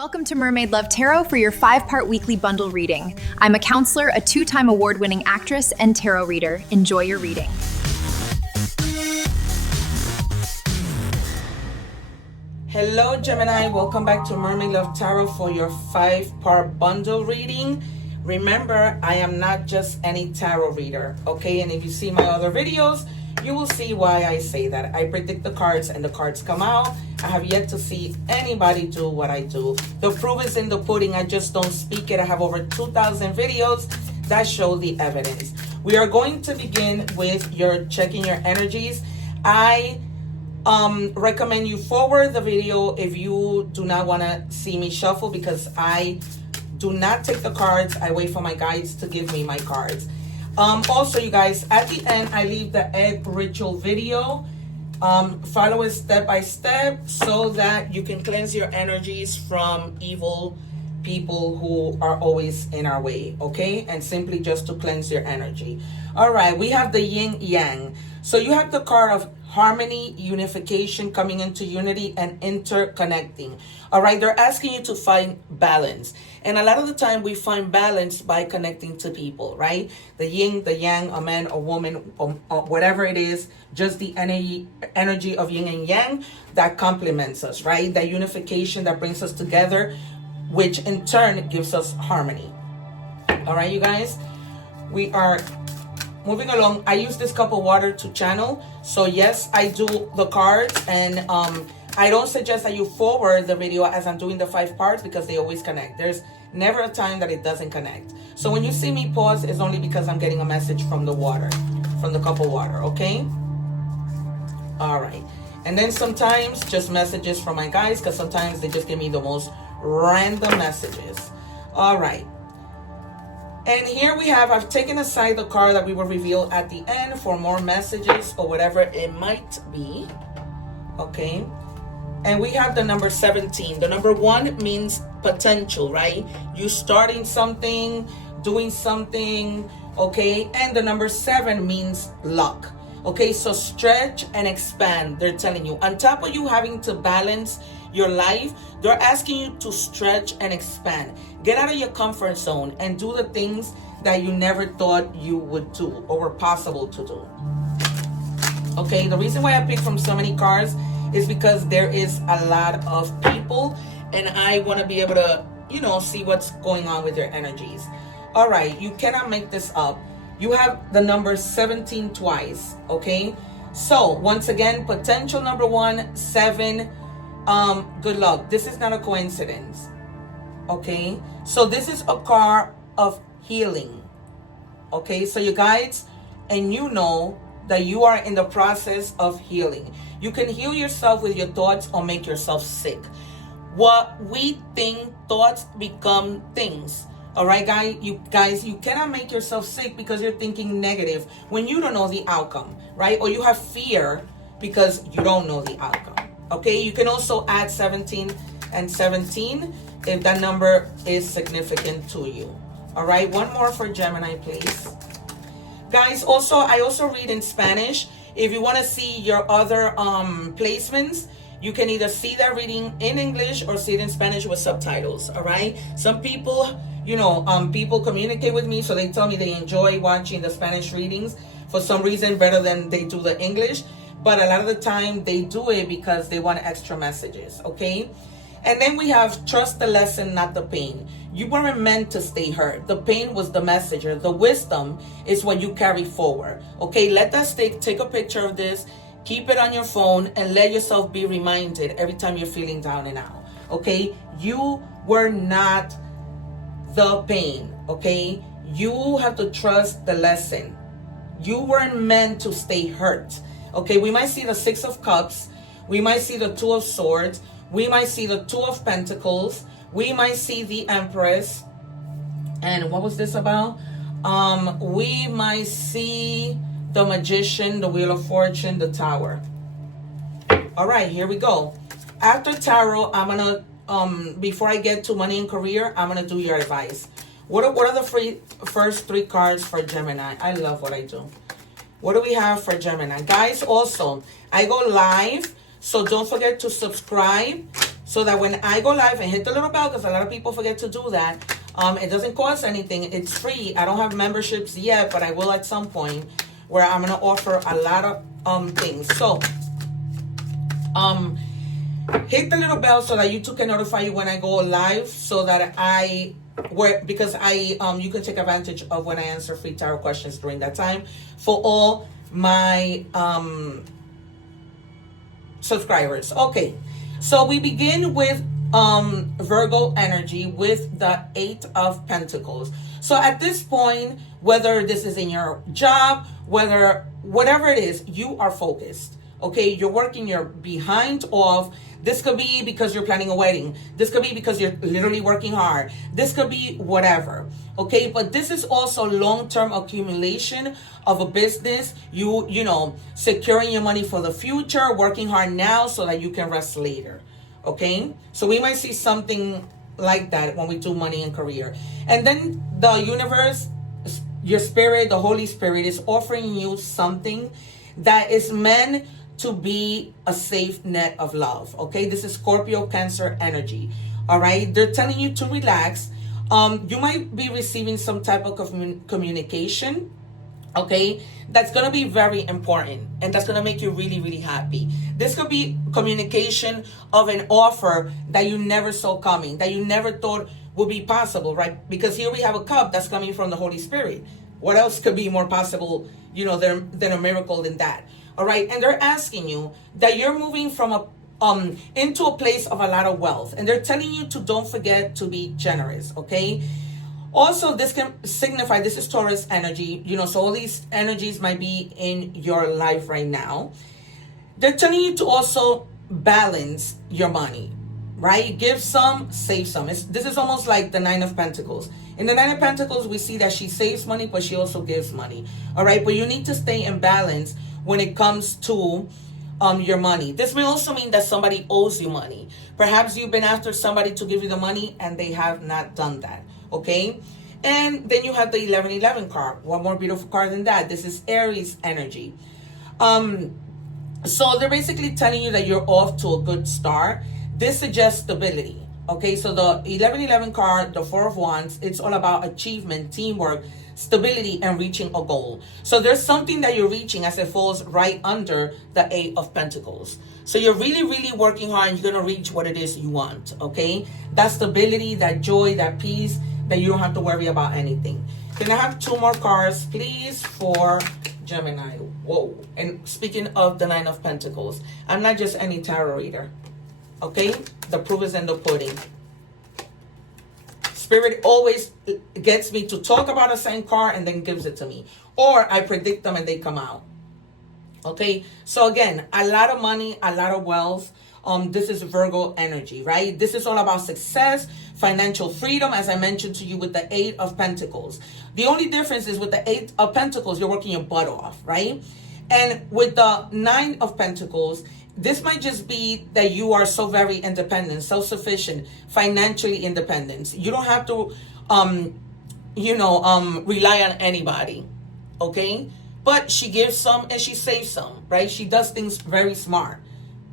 Welcome to Mermaid Love Tarot for your 5-part weekly bundle reading. I'm a counselor, a 2-time award-winning actress, and tarot reader. Enjoy your reading. Hello Gemini, welcome back to Mermaid Love Tarot for your 5-part bundle reading. Remember, I am not just any tarot reader, okay? And if you see my other videos, you will see why I say that. I predict the cards and the cards come out. I have yet to see anybody do what I do. The proof is in the pudding. I just don't speak it. I have over 2,000 videos that show the evidence. We are going to begin with your checking your energies. I recommend you forward the video if you do not want to see me shuffle, because I do not take the cards. I wait for my guides to give me my cards. Also, you guys, at the end, I leave the egg ritual video. Follow it step by step so that you can cleanse your energies from evil people who are always in our way, okay? And simply just to cleanse your energy. All right, we have the yin yang. So you have the card of harmony, unification, coming into unity and interconnecting. All right, they're asking you to find balance. And a lot of the time we find balance by connecting to people, right? The yin, the yang, a man, a woman, or whatever it is, just the energy of yin and yang that complements us, right? That unification that brings us together, which in turn gives us harmony. All right, you guys, we are moving along. I use this cup of water to channel. So yes, I do the cards, and I don't suggest that you forward the video as I'm doing the 5 parts, because they always connect. There's never a time that it doesn't connect. So when you see me pause, it's only because I'm getting a message from the water, from the cup of water, okay? All right. And then sometimes just messages from my guys, because sometimes they just give me the most random messages. All right. And here we have, I've taken aside the card that we will reveal at the end for more messages or whatever it might be. Okay. And we have the number 17. The number 1 means potential, right? You starting something, doing something, okay? And the number 7 means luck. Okay, so stretch and expand, they're telling you. On top of you having to balance your life, they're asking you to stretch and expand. Get out of your comfort zone and do the things that you never thought you would do or were possible to do. Okay, the reason why I picked from so many cards is because there is a lot of people, and I want to be able to, you know, see what's going on with their energies. All right, you cannot make this up. You have the number 17 twice, okay? So once again, potential number 1, 7, good luck. This is not a coincidence, okay? So this is a card of healing, okay? So you guys, and you know that you are in the process of healing. You can heal yourself with your thoughts or make yourself sick. What we think, thoughts become things. All right, guys, you cannot make yourself sick because you're thinking negative when you don't know the outcome, right? Or you have fear because you don't know the outcome. Okay, you can also add 17 and 17 if that number is significant to you. All right, one more for Gemini, please. Guys, also, I also read in Spanish. If you want to see your other placements, you can either see that reading in English or see it in Spanish with subtitles, all right? Some people, you know, people communicate with me, so they tell me they enjoy watching the Spanish readings for some reason better than they do the English. But a lot of the time, they do it because they want extra messages, okay? And then we have trust the lesson, not the pain. You weren't meant to stay hurt. The pain was the messenger. The wisdom is what you carry forward. Okay, let that stick. Take a picture of this. Keep it on your phone and let yourself be reminded every time you're feeling down and out. Okay, you were not the pain. Okay, you have to trust the lesson. You weren't meant to stay hurt. Okay, we might see the 6 of Cups. We might see the 2 of Swords. We might see the 2 of Pentacles. We might see the Empress. And what was this about? We might see the Magician, the Wheel of Fortune, the Tower. All right, here we go. After Tarot, I'm going to, before I get to money and career, I'm going to do your advice. What are the first 3 cards for Gemini? I love what I do. What do we have for Gemini? Guys, also, I go live, so don't forget to subscribe so that when I go live and hit the little bell, because a lot of people forget to do that, it doesn't cost anything. It's free. I don't have memberships yet, but I will at some point, where I'm going to offer a lot of things. So hit the little bell so that YouTube can notify you when I go live, so that because you can take advantage of when I answer free tarot questions during that time for all my subscribers. Okay, so we begin with Virgo energy with the 8 of Pentacles. So at this point, whether this is in your job, whatever it is, you are focused. Okay, you're working your behind off. This could be because you're planning a wedding. This could be because you're literally working hard. This could be whatever. Okay, but this is also long-term accumulation of a business. You know, securing your money for the future, working hard now so that you can rest later. Okay, so we might see something like that when we do money and career. And then the universe, your spirit, the Holy Spirit is offering you something that is meant to be a safe net of love. Okay, this is Scorpio Cancer energy. All right, they're telling you to relax. You might be receiving some type of communication, okay, that's going to be very important, and that's going to make you really, really happy. This could be communication of an offer that you never saw coming, that you never thought would be possible, right? Because here we have a cup that's coming from the Holy Spirit. What else could be more possible, you know, than a miracle than that? All right, and they're asking you that you're moving from into a place of a lot of wealth, and they're telling you to don't forget to be generous. Okay. Also, this can signify, this is Taurus energy, you know, so all these energies might be in your life right now. They're telling you to also balance your money, right? Give some, save some. This is almost like the 9 of Pentacles. In the 9 of Pentacles, we see that she saves money, but she also gives money. All right, but you need to stay in balance when it comes to your money. This may also mean that somebody owes you money. Perhaps you've been after somebody to give you the money and they have not done that. Okay, and then you have the 1111 card. One more beautiful card than that. This is Aries energy. So they're basically telling you that you're off to a good start. This suggests stability. Okay, so the 1111 card, the 4 of Wands, it's all about achievement, teamwork, stability, and reaching a goal. So there's something that you're reaching as it falls right under the 8 of Pentacles. So you're really, really working hard, and you're going to reach what it is you want. Okay, that stability, that joy, that peace, that you don't have to worry about anything. Can I have 2 more cards, please, for Gemini? Whoa. And speaking of the 9 of Pentacles, I'm not just any tarot reader. Okay, the proof is in the pudding. Spirit always gets me to talk about a certain card and then gives it to me, or I predict them and they come out. Okay, so again, a lot of money, a lot of wealth. This is Virgo energy, right? This is all about success, financial freedom, as I mentioned to you with the 8 of Pentacles. The only difference is with the 8 of Pentacles, you're working your butt off, right? And with the 9 of Pentacles, this might just be that you are so very independent, self-sufficient, financially independent. You don't have to, rely on anybody, okay? But she gives some and she saves some, right? She does things very smart.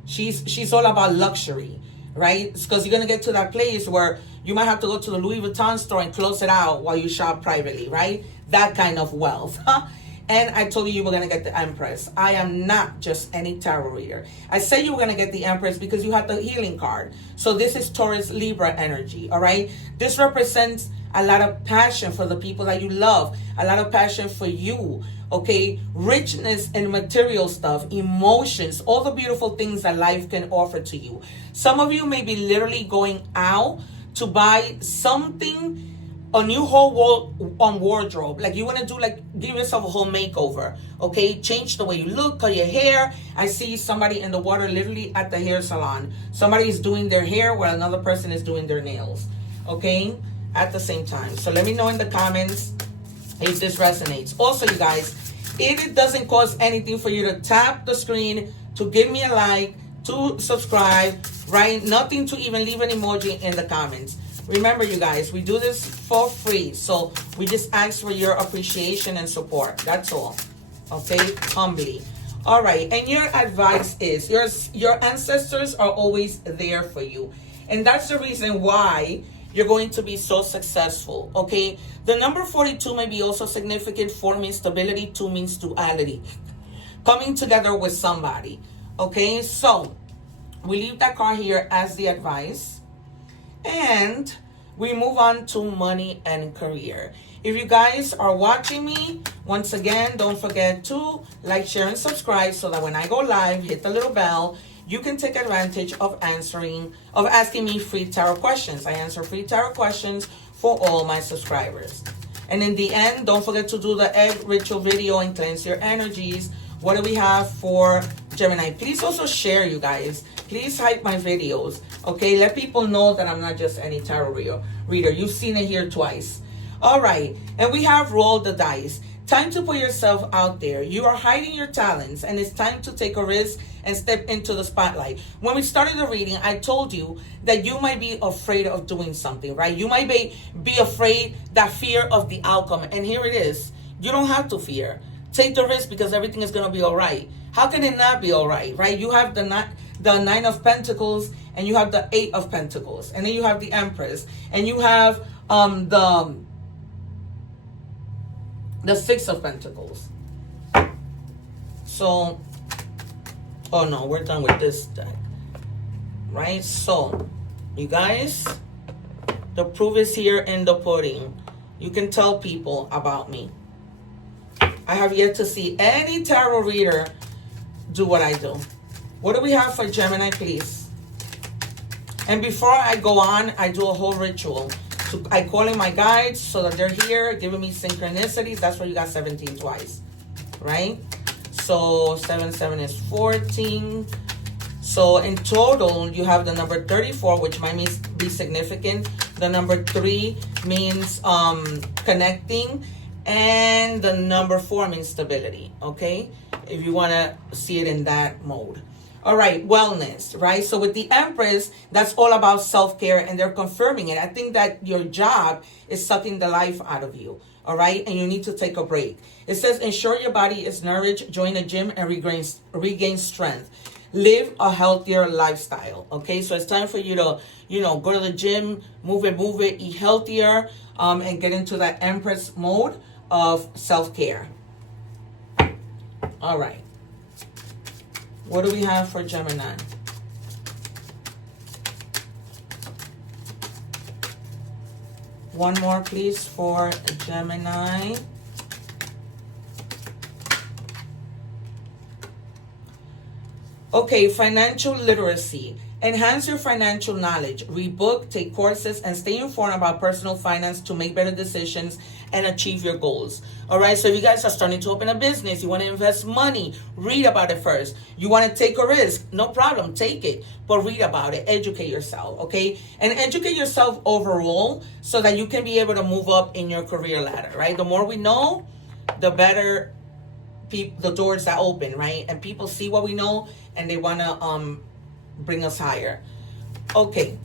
She's all about luxury, right? Because you're going to get to that place where you might have to go to the Louis Vuitton store and close it out while you shop privately, right? That kind of wealth. And I told you were going to get the Empress. I am not just any tarot reader. I said you were going to get the Empress because you had the healing card. So this is Taurus Libra energy, all right? This represents a lot of passion for the people that you love, a lot of passion for you, okay? Richness in material stuff, emotions, all the beautiful things that life can offer to you. Some of you may be literally going out to buy something, a new whole wardrobe. Like you want to do, like, give yourself a whole makeover, okay? Change the way you look, cut your hair. I see somebody in the water literally at the hair salon. Somebody is doing their hair while another person is doing their nails, okay? At the same time. So let me know in the comments if this resonates. Also, you guys, if it doesn't cost anything for you to tap the screen, to give me a like, to subscribe, right? Nothing to even leave an emoji in the comments. Remember, you guys, we do this for free. So we just ask for your appreciation and support. That's all. Okay? Humbly. All right. And your advice is, your ancestors are always there for you. And that's the reason why you're going to be so successful, okay? The number 42 may be also significant. 4 means stability, 2 means duality. Coming together with somebody, okay? So we leave that card here as the advice. And we move on to money and career. If you guys are watching me, once again, don't forget to like, share, and subscribe so that when I go live, hit the little bell. You can take advantage of asking me free tarot questions. I answer free tarot questions for all my subscribers. And in the end, don't forget to do the egg ritual video and cleanse your energies. What do we have for Gemini? Please also share, you guys. Please hype my videos, okay? Let people know that I'm not just any tarot reader. You've seen it here twice. All right, and we have rolled the dice. Time to put yourself out there. You are hiding your talents, and it's time to take a risk and step into the spotlight. When we started the reading, I told you that you might be afraid of doing something, right? You might be afraid, that fear of the outcome. And here it is. You don't have to fear. Take the risk because everything is going to be all right. How can it not be all right, right? You have the Nine of Pentacles, and you have the Eight of Pentacles, and then you have the Empress, and you have the Six of Pentacles. So, oh no, we're done with this deck, right? So, you guys, the proof is here in the pudding. You can tell people about me. I have yet to see any tarot reader do what I do. What do we have for Gemini, please? And before I go on, I do a whole ritual. So I call in my guides so that they're here giving me synchronicities. That's why you got 17 twice, right? So 7, 7 is 14. So in total, you have the number 34, which might be significant. The number 3 means connecting. And the number 4 means stability, okay? If you want to see it in that mode. All right, wellness, right? So with the Empress, that's all about self-care, and they're confirming it. I think that your job is sucking the life out of you, all right? And you need to take a break. It says, ensure your body is nourished, join a gym, and regain strength. Live a healthier lifestyle, okay? So it's time for you to, go to the gym, move it, eat healthier, and get into that Empress mode of self-care. All right. What do we have for Gemini? One more, please, for Gemini. Okay, financial literacy. Enhance your financial knowledge. Read books, take courses, and stay informed about personal finance to make better decisions and achieve your goals. All right, so if you guys are starting to open a business, you want to invest money, read about it first. You want to take a risk, no problem, take it. But read about it, educate yourself, okay? And educate yourself overall so that you can be able to move up in your career ladder, right? The more we know, the better the doors that open, right? And people see what we know and they want to bring us higher. Okay,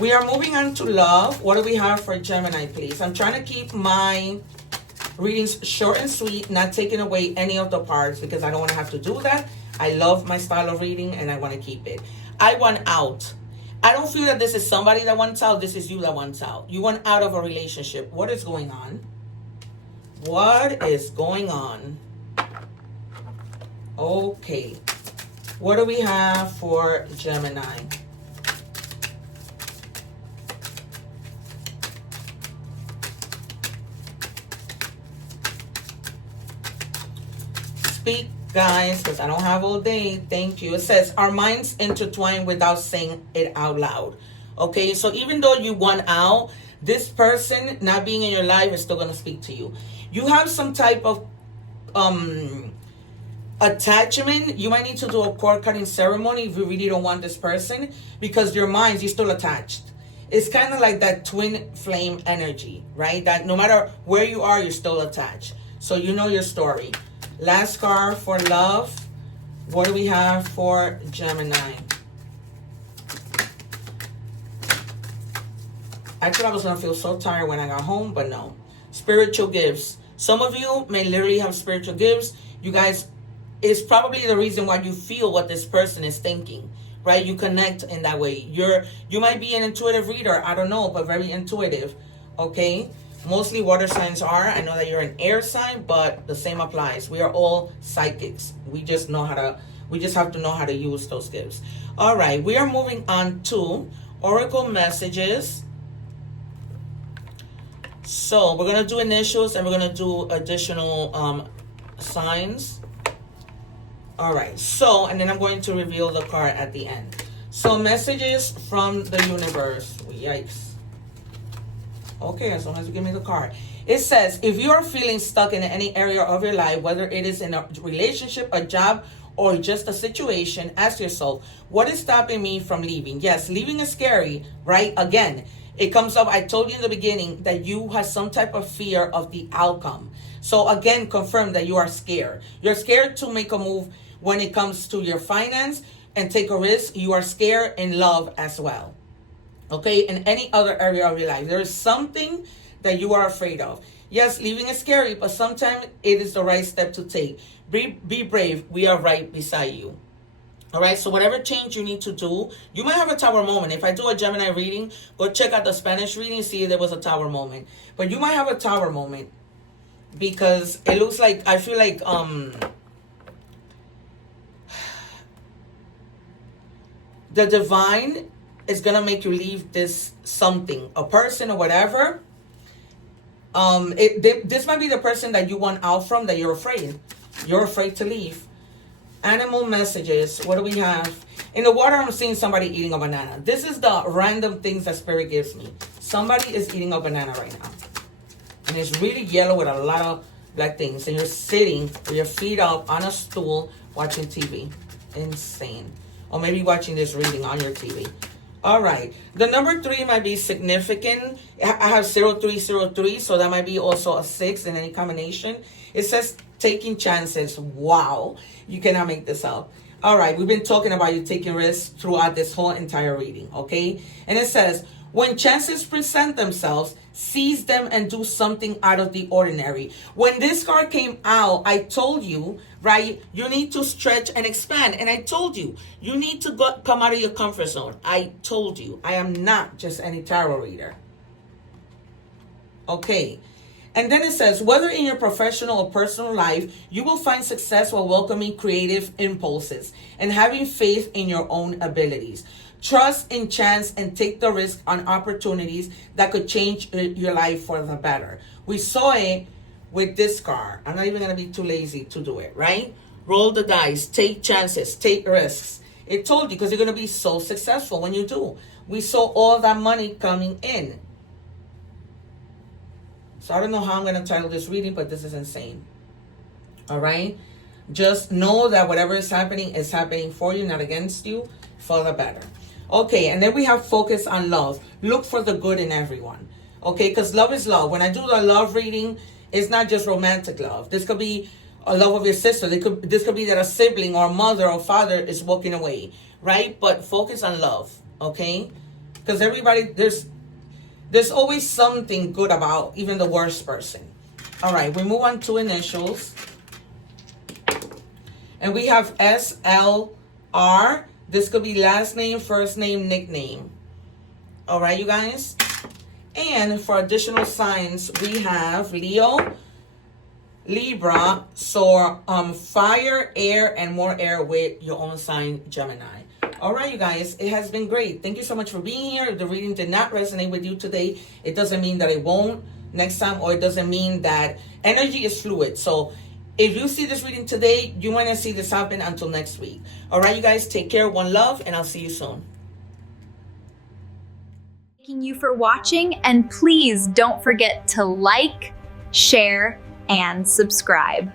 we are moving on to love. What do we have for Gemini, please? I'm trying to keep my readings short and sweet, not taking away any of the parts because I don't want to have to do that. I love my style of reading and I want to keep it. I want out. I don't feel that this is somebody that wants out. This is you that wants out. You want out of a relationship. What is going on? What is going on? Okay. What do we have for Gemini? Speak, guys, because I don't have all day. Thank you. It says, our minds intertwine without saying it out loud. Okay, so even though you want out, this person not being in your life is still going to speak to you. You have some type of attachment. You might need to do a cord cutting ceremony if you really don't want this person, because your minds, you're still attached. It's kind of like that twin flame energy, right? That no matter where you are, you're still attached. So you know your story. Last card for love. What do we have for Gemini? I thought I was going to feel so tired when I got home, but no. Spiritual gifts. Some of you may literally have spiritual gifts. You guys, it's probably the reason why you feel what this person is thinking, right? You connect in that way. You might be an intuitive reader, I don't know, but very intuitive, okay? Mostly water signs are. I know that you're an air sign, but the same applies. We are all psychics. We just have to know how to use those gifts. All right, we are moving on to oracle messages. So we're gonna do initials and we're gonna do additional signs. All right, so, and then I'm going to reveal the card at the end. So messages from the universe. Yikes. Okay, as long as you give me the card. It says, if you are feeling stuck in any area of your life, whether it is in a relationship, a job, or just a situation, ask yourself, what is stopping me from leaving? Yes, leaving is scary, right? Again, it comes up, I told you in the beginning that you have some type of fear of the outcome. So again, confirm that you are scared. You're scared to make a move when it comes to your finance and take a risk. You are scared in love as well. Okay, in any other area of your life, there is something that you are afraid of. Yes, leaving is scary, but sometimes it is the right step to take. Be brave. We are right beside you. All right, so whatever change you need to do, you might have a tower moment. If I do a Gemini reading, go check out the Spanish reading, see if there was a tower moment. But you might have a tower moment because it looks like, I feel like, the divine is going to make you leave this something, a person or whatever. This might be the person that you want out from, that you're afraid. You're afraid to leave. Animal messages. What do we have? In the water, I'm seeing somebody eating a banana. This is the random things that Spirit gives me. Somebody is eating a banana right now. And it's really yellow with a lot of black things. And you're sitting with your feet up on a stool watching TV. Insane. Or maybe watching this reading on your TV. All right. The number 3 might be significant. I have 0303, so that might be also a 6 in any combination. It says taking chances. Wow. You cannot make this up. All right. We've been talking about you taking risks throughout this whole entire reading, okay? And it says, when chances present themselves, seize them and do something out of the ordinary. When this card came out, I told you, right, you need to stretch and expand. And I told you, you need to come out of your comfort zone. I told you, I am not just any tarot reader. Okay. And then it says, whether in your professional or personal life, you will find success while welcoming creative impulses and having faith in your own abilities. Trust in chance and take the risk on opportunities that could change your life for the better. We saw it with this card. I'm not even going to be too lazy to do it, right? Roll the dice, take chances, take risks. It told you because you're going to be so successful when you do. We saw all that money coming in. So I don't know how I'm going to title this reading, but this is insane. All right? Just know that whatever is happening for you, not against you, for the better. Okay, and then we have focus on love. Look for the good in everyone. Okay, because love is love. When I do the love reading, it's not just romantic love. This could be a love of your sister. This could be that a sibling or a mother or father is walking away, right? But focus on love, okay? Because everybody, there's always something good about even the worst person. All right, we move on to initials. And we have SLR. This could be last name, first name, nickname. All right, you guys? And for additional signs, we have Leo, Libra, so fire, air, and more air with your own sign, Gemini. All right, you guys, it has been great. Thank you so much for being here. If the reading did not resonate with you today, it doesn't mean that it won't next time, or it doesn't mean that energy is fluid. So if you see this reading today, you want to see this happen until next week. All right, you guys, take care. One love, and I'll see you soon. Thanking you for watching, and please don't forget to like, share, and subscribe.